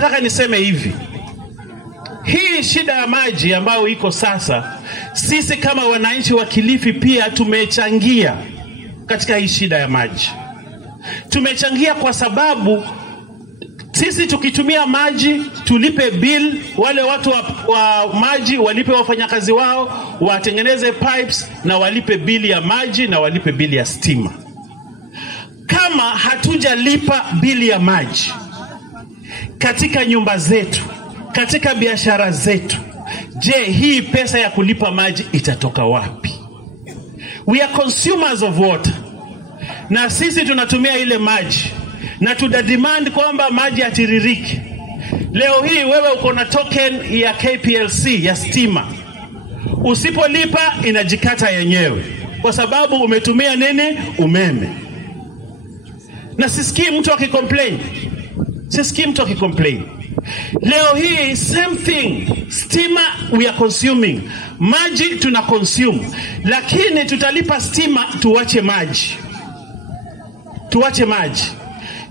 nataka niseme hivi. Hii shida ya maji ambayo iko sasa, sisi kama wananchi wa Kilifi pia tumechangia katika hii shida ya maji. Tumechangia kwa sababu sisi tukitumia maji tulipe bill, wale watu wa maji walipe wafanyakazi wao, watengeneze pipes na walipe bili ya maji na walipe bili ya stima. Kama hatujalipa bili ya maji katika nyumba zetu, katika biashara zetu, je, hii pesa ya kulipa maji itatoka wapi? We are consumers of water. Na sisi tunatumia ile maji na tudademand kwamba maji yatiririke. Leo hii wewe uko na token ya KPLC ya stima, usipolipa inajikata yenyewe kwa sababu umetumia nini? Umeme. Na sisikii mtu akicomplain. Sisikii mtu akicomplain. Leo hii same thing, stima we are consuming, maji tuna consume, lakini tutalipa stima tuwache maji. Tuwache maji.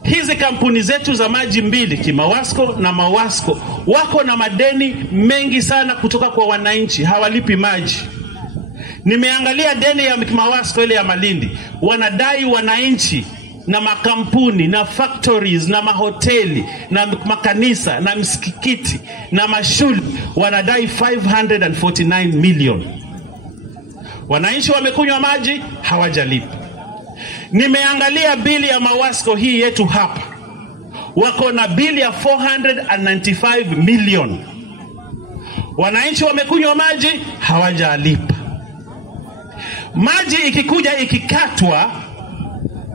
Hizi kampuni zetu za maji mbili, Kimawasco na Mawasco, wako na madeni mengi sana kutoka kwa wananchi, hawalipi maji. Nimeangalia deni ya Kimawasco ile ya Malindi, wanadai wananchi na makampuni na factories na mahoteli na makanisa na msikiti na mashule, wanadai 549 million. Wananchi wamekunywa maji, hawajalipa. Nimeangalia bili ya Mawasco hii yetu hapa, wako na bili ya 495 million. Wananchi wamekunywa maji, hawajalipa. Maji ikikuja ikikatwa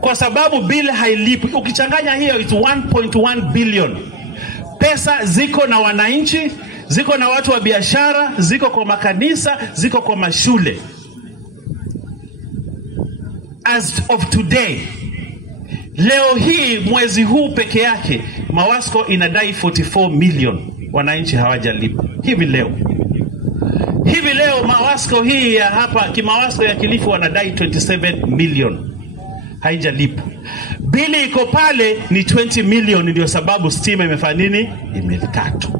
kwa sababu bili hailipi, ukichanganya hiyo it's 1.1 billion. Pesa ziko na wananchi, ziko na watu wa biashara, ziko kwa makanisa, ziko kwa mashule. As of today, leo hii mwezi huu peke yake, Mawasco inadai 44 million. Wananchi hawajalipa. Hivi leo Mawasco hii ya hapa, Kimawasco ya Kilifi wanadai 27 million. Haijalipa. Bili iko pale ni 20 million, ndio sababu stima imefanya nini? Imekatwa.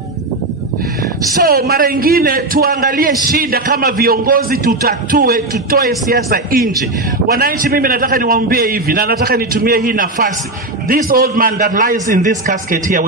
So mara nyingine tuangalie shida kama viongozi, tutoe siasa nje. Wananchi, mimi nataka niwaambie hivi na nataka nitumie hii nafasi. This old man that lies in this casket here